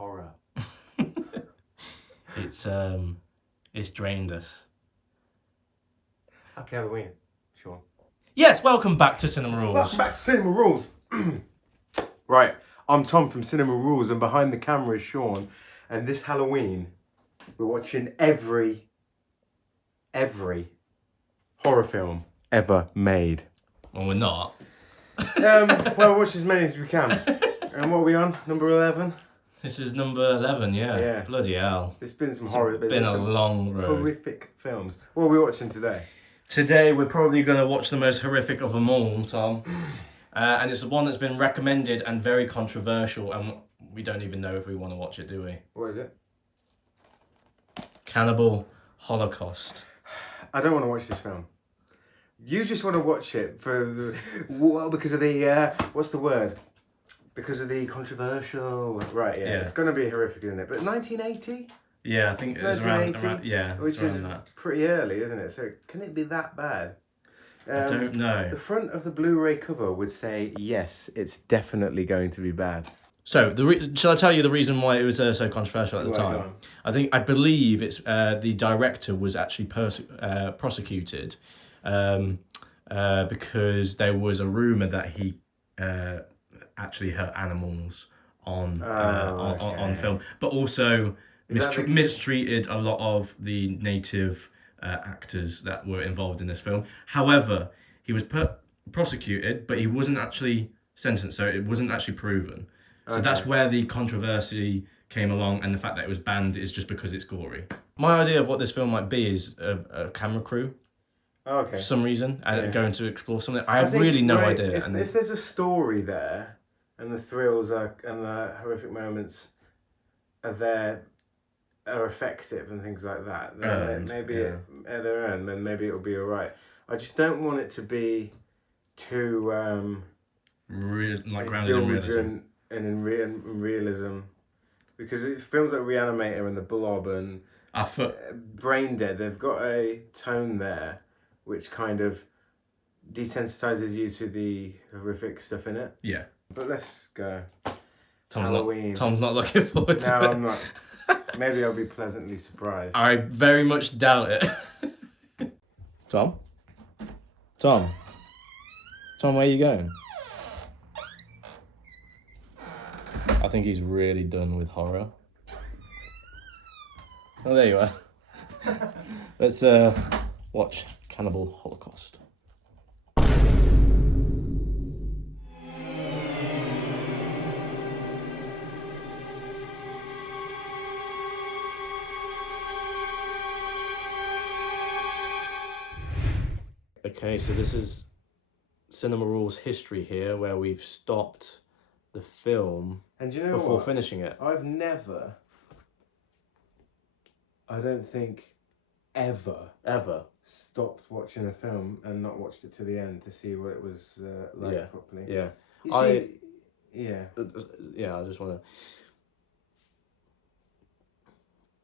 horror. It's drained us. Happy Halloween, Sean. Yes, welcome back to Cinema Rules. Welcome back to Cinema Rules. Right, I'm Tom from Cinema Rules, and behind the camera is Sean. And this Halloween, we're watching every horror film ever made. Well, we're not. Well, watch as many as we can. And what are we on? Number 11? This is number 11, yeah. Bloody hell. There's been some horror. It's been a long road. Horrific films. What are we watching today? Today, we're probably going to watch the most horrific of them all, Tom. And it's the one that's been recommended and very controversial, and we don't even know if we want to watch it, do we? What is it? Cannibal Holocaust. I don't want to watch this film. You just want to watch it because of the, what's the word? Because of the controversial. Right, yeah. It's going to be horrific, isn't it? But 1980? Yeah, I think it's around yeah, which it's around is that. Pretty early, isn't it? So can it be that bad? I don't know. The front of the Blu-ray cover would say, yes, it's definitely going to be bad. So, shall I tell you the reason why it was so controversial at the time? I believe it's the director was actually prosecuted because there was a rumor that he actually hurt animals on film, but also mistreated a lot of the native actors that were involved in this film. However, he was prosecuted, but he wasn't actually sentenced, so it wasn't actually proven. So that's where the controversy came along, and the fact that it was banned is just because it's gory. My idea of what this film might be is a camera crew. For some reason, and going to explore something. I have really no idea. If there's a story there, and the thrills and the horrific moments are effective and things like that, then then maybe it'll be alright. I just don't want it to be too grounded in realism. And in realism, because films like Reanimator and The Blob and Brain Dead, they've got a tone there which kind of desensitizes you to the horrific stuff in it. Yeah. But let's go. Halloween. Tom's not looking forward to it. No, I'm not. Maybe I'll be pleasantly surprised. I very much doubt it. Tom, where are you going? I think he's really done with horror. Oh, there you are. Let's watch Cannibal Holocaust. Okay, so this is Cinema Rules history here, where we've stopped the film before finishing it. I've never, I don't think ever stopped watching a film and not watched it to the end to see what it was properly. Yeah. I just want to...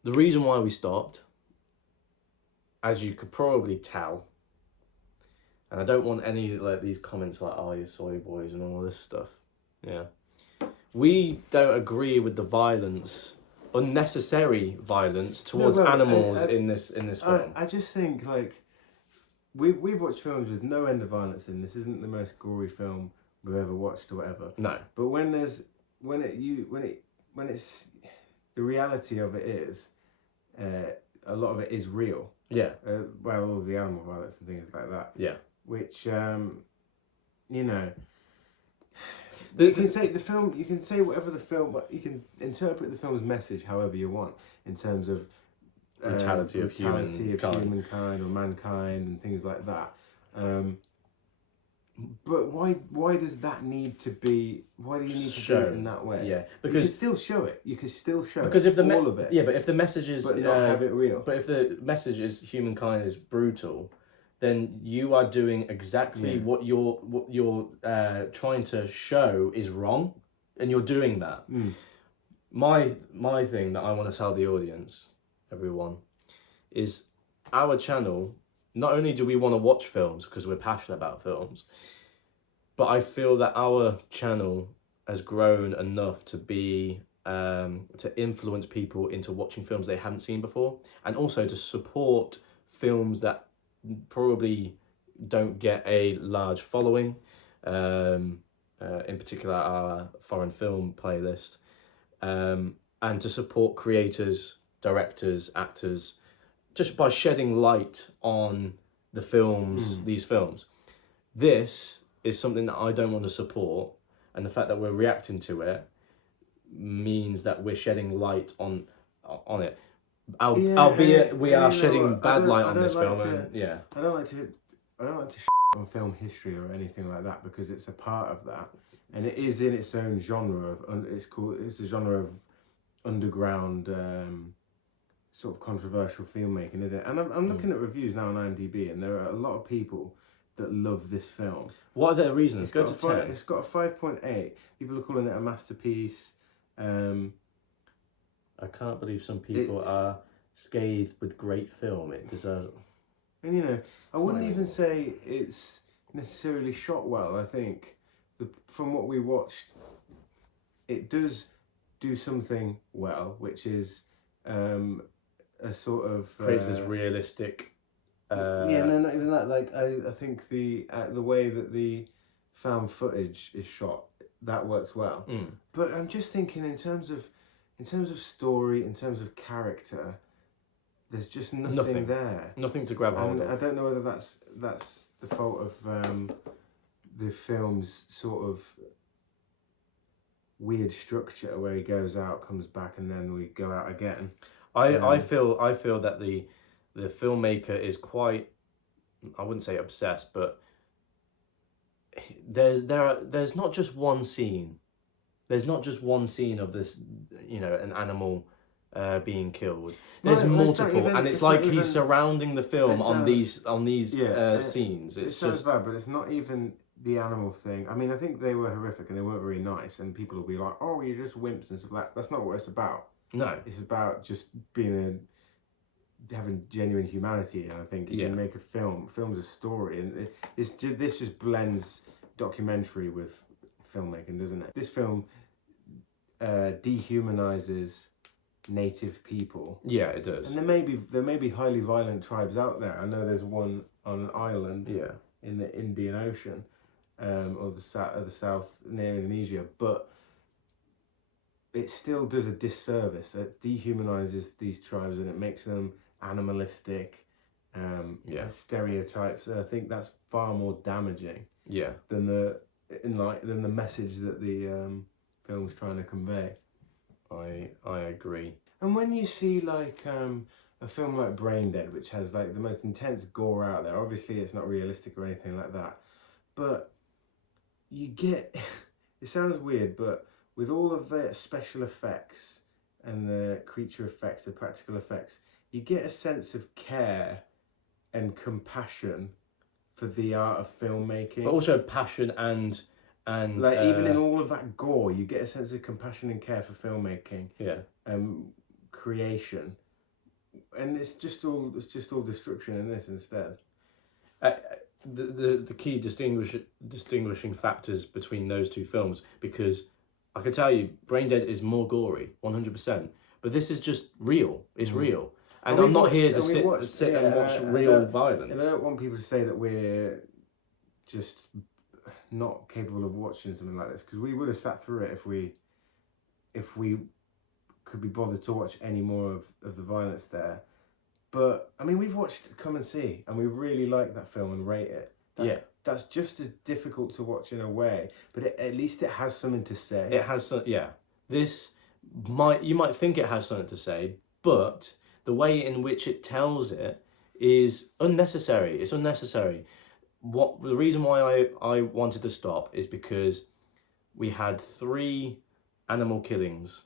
The reason why we stopped, as you could probably tell, and I don't want any these comments like, oh, you soy boys and all this stuff. Yeah. We don't agree with the violence, unnecessary violence towards animals in this film. I just think we've watched films with no end of violence in. This isn't the most gory film we've ever watched or whatever. No. But when it's the reality of it is, a lot of it is real. Yeah. All the animal violence and things like that. Yeah. Which you can say the film. You can say whatever the film, but you can interpret the film's message however you want in terms of brutality of humankind or mankind and things like that. But why does that need to be? Why do you need to do it in that way? Yeah, because you can still show it. You can still show because if all of it. Yeah, but if the message is but not have it real. But if the message is humankind is brutal, then you are doing exactly what you're trying to show is wrong, and you're doing that. My thing that I want to tell the audience, everyone, is our channel. Not only do we want to watch films because we're passionate about films, but I feel that our channel has grown enough to be to influence people into watching films they haven't seen before, and also to support films that probably don't get a large following. In particular, our foreign film playlist, and to support creators, directors, actors, just by shedding light on the films, these films. This is something that I don't want to support, and the fact that we're reacting to it means that we're shedding light on it. Albeit we are shedding bad light on this film. I don't like to on film history or anything like that, because it's a part of that, and it is in its own genre of it's a genre of underground sort of controversial filmmaking, is it? And I'm looking at reviews now on IMDb, and there are a lot of people that love this film. What are their reasons? Go to 10. It's got a 5.8. People are calling it a masterpiece. I can't believe some people are scathed with great film. It deserves. And I wouldn't even say it's necessarily shot well. I think from what we watched, it does do something well, which is a sort of creates this realistic. Not even that. Like I think the way that the found footage is shot, that works well. But I'm just thinking in terms of story, in terms of character, there's just nothing there. Nothing to grab hold of. I don't know whether that's the fault of the film's sort of weird structure, where he goes out, comes back, and then we go out again. I feel that the filmmaker is quite, I wouldn't say obsessed, but there's not just one scene. There's not just one scene of this, an animal being killed. There's multiple, and it's like he's surrounding the film on these scenes. It sounds bad, but it's not even the animal thing. I mean, I think they were horrific and they weren't very nice, and people will be like, "Oh, you're just wimps" and stuff like that. That's not what it's about. No, it's about just having genuine humanity. And I think you can make a film. Film's a story, and this just blends documentary with filmmaking, doesn't it? This film dehumanizes native people. Yeah, it does. And there may be highly violent tribes out there. I know there's one on an island in the Indian Ocean, or the south near Indonesia, but it still does a disservice. It dehumanizes these tribes, and it makes them animalistic, stereotypes. And I think that's far more damaging than the message that the film's trying to convey. I agree. And when you see like a film like Brain Dead, which has like the most intense gore out there, obviously it's not realistic or anything like that, but you get it sounds weird, but with all of the special effects and the creature effects, the practical effects, you get a sense of care and compassion for the art of filmmaking. But also passion and like even in all of that gore, you get a sense of compassion and care for filmmaking. Yeah. Creation, and it's just all destruction in this instead. The key distinguishing factors between those two films, because I can tell you, Brain Dead is more gory, 100%. But this is just real. It's real. And I'm not here to sit and watch real violence. And I don't want people to say that we're just not capable of watching something like this, because we would have sat through it if we could be bothered to watch any more of the violence there. But I mean, we've watched Come and See, and we really like that film and rate it. That's just as difficult to watch in a way, but at least it has something to say. It has you might think it has something to say, but the way in which it tells it is unnecessary. It's unnecessary. The reason why I wanted to stop is because we had 3 animal killings,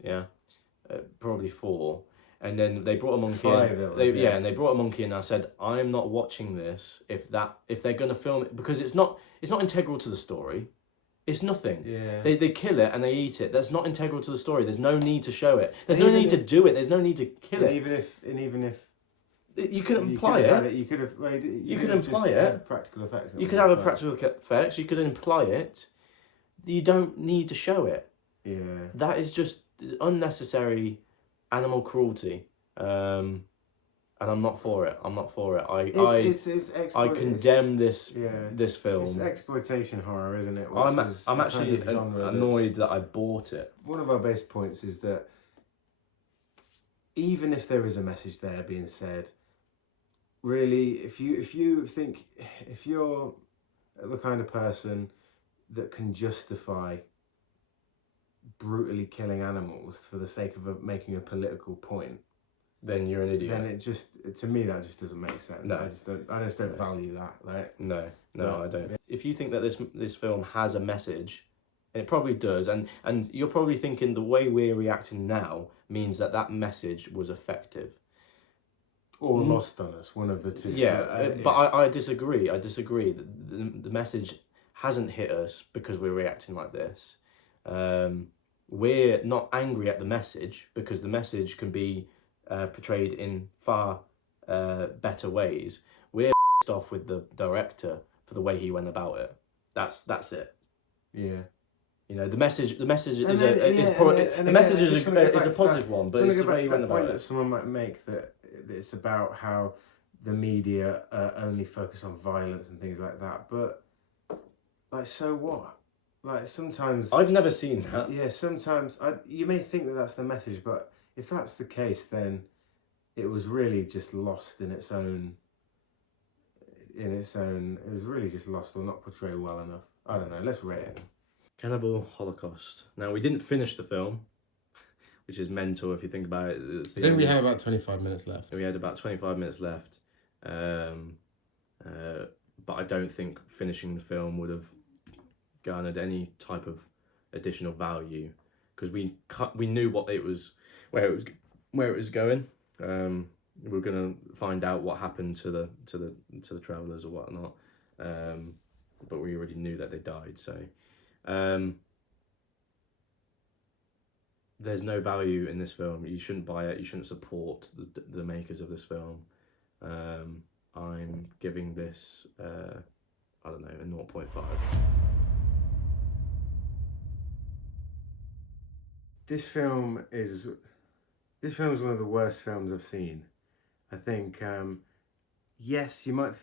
probably 4, and then they brought a monkey. 5 in. And they brought a monkey, and I said, I'm not watching this if they're gonna film it, because it's not integral to the story. It's nothing. Yeah. They kill it and they eat it. That's not integral to the story. There's no need to show it. There's no need to do it. There's no need to kill it. Even if you can imply it. You could have. You could imply it. Practical effects. You could have a practical effects. You could imply it. You don't need to show it. Yeah. That is just unnecessary animal cruelty. And I'm not for it. I condemn this film. It's exploitation horror, isn't it? I'm actually annoyed that I bought it. One of our base points is that even if there is a message there being said, really, if you're the kind of person that can justify brutally killing animals for the sake of making a political point, then you're an idiot. Then to me, that just doesn't make sense. No. I just don't value that. Like, no, I don't. If you think that this film has a message, and it probably does, and you're probably thinking the way we're reacting now means that message was effective. Or lost on us, one of the two. But I disagree. The message hasn't hit us because we're reacting like this. We're not angry at the message because the message can be portrayed in far better ways. We're pissed off with the director for the way he went about it. That's it. Yeah. You know, the message is a positive one, but it's the way he went about it. That someone might make that it's about how the media only focus on violence and things like that, but like, so what? Like, sometimes I've never seen that. Yeah, sometimes you may think that that's the message, but if that's the case, then it was really just lost in its own. It was really just lost or not portrayed well enough. I don't know. Let's rate it. Cannibal Holocaust. Now, we didn't finish the film, which is mental if you think about it. I think we had about 25 minutes left. We had about 25 minutes left. But I don't think finishing the film would have garnered any type of additional value because we knew where it was going. We were gonna find out what happened to the travelers or whatnot, but we already knew that they died. So there's no value in this film. You shouldn't buy it. You shouldn't support the makers of this film. I'm giving this a 0.5. This film is one of the worst films I've seen. I think yes, you might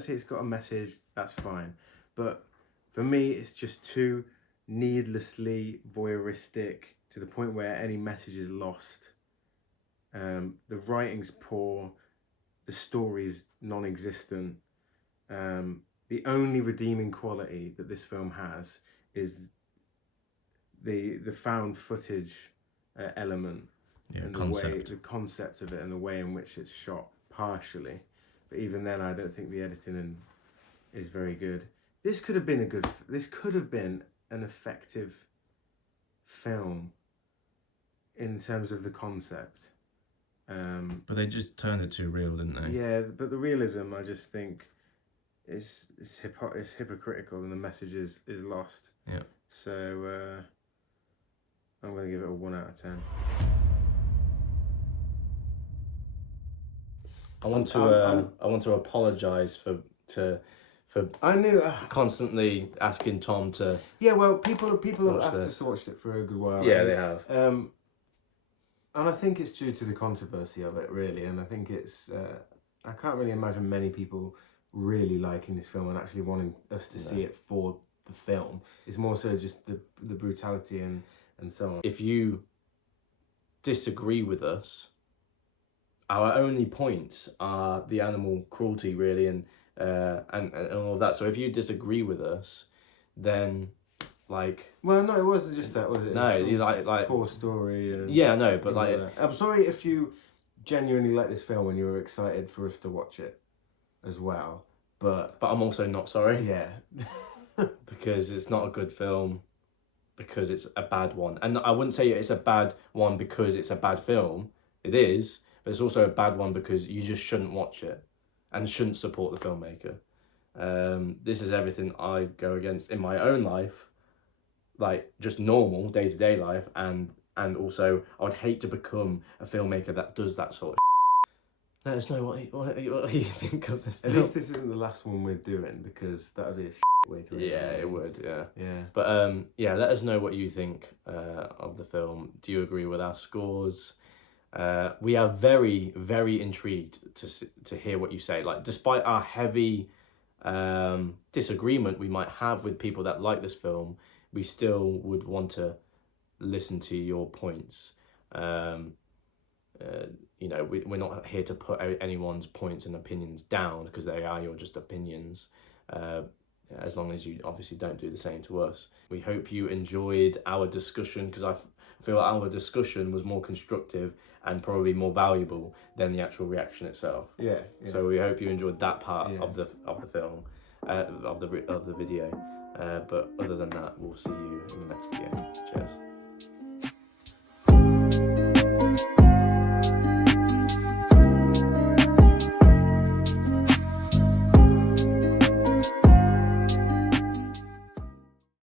say it's got a message. That's fine, but for me, it's just too needlessly voyeuristic to the point where any message is lost. The writing's poor, the story's non-existent. The only redeeming quality that this film has is the found footage element. And the concept of it and the way in which it's shot partially, but even then I don't think the editing is very good. This could have been an effective film in terms of the concept. But they just turned it too real, didn't they? Yeah, but the realism I just think is hypocritical and the message is lost. Yeah. So I'm going to give it a 1 out of 10. I want to apologise for constantly asking Tom to. Yeah, well, people have asked us to watch it for a good while. Yeah, they have. And I think it's due to the controversy of it, really. And I think it's I can't really imagine many people really liking this film and actually wanting us to see it for the film. It's more so just the brutality and so on. If you disagree with us, our only points are the animal cruelty, really, and all of that. So if you disagree with us, then like. Well, no, it wasn't just that, was it? No, you like poor story. And yeah, no, but like I'm sorry if you genuinely like this film and you were excited for us to watch it as well, but I'm also not sorry. Yeah. Because it's not a good film, because it's a bad one, and I wouldn't say it's a bad one because it's a bad film. It is. But it's also a bad one because you just shouldn't watch it and shouldn't support the filmmaker. This is everything I go against in my own life, like just normal day-to-day life, and also I would hate to become a filmmaker that does that sort of Let us know what you think of this At film. least this isn't the last one we're doing, because that would be a way to end it. Yeah, it would, yeah. Yeah. But let us know what you think of the film. Do you agree with our scores? We are very, very intrigued to hear what you say. Like, despite our heavy disagreement we might have with people that like this film, we still would want to listen to your points. We're not here to put anyone's points and opinions down, because they are your just opinions, as long as you obviously don't do the same to us. We hope you enjoyed our discussion, because I feel our discussion was more constructive and probably more valuable than the actual reaction itself. Yeah. So we hope you enjoyed that part of the film, of the video. But other than that, we'll see you in the next video. Cheers.